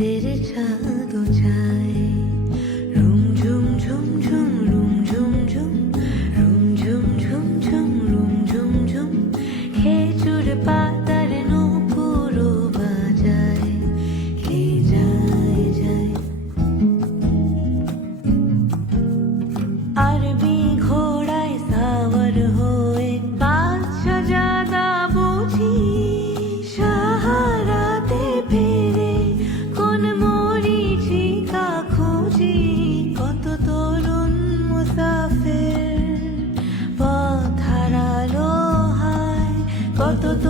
did it all. কত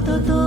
とと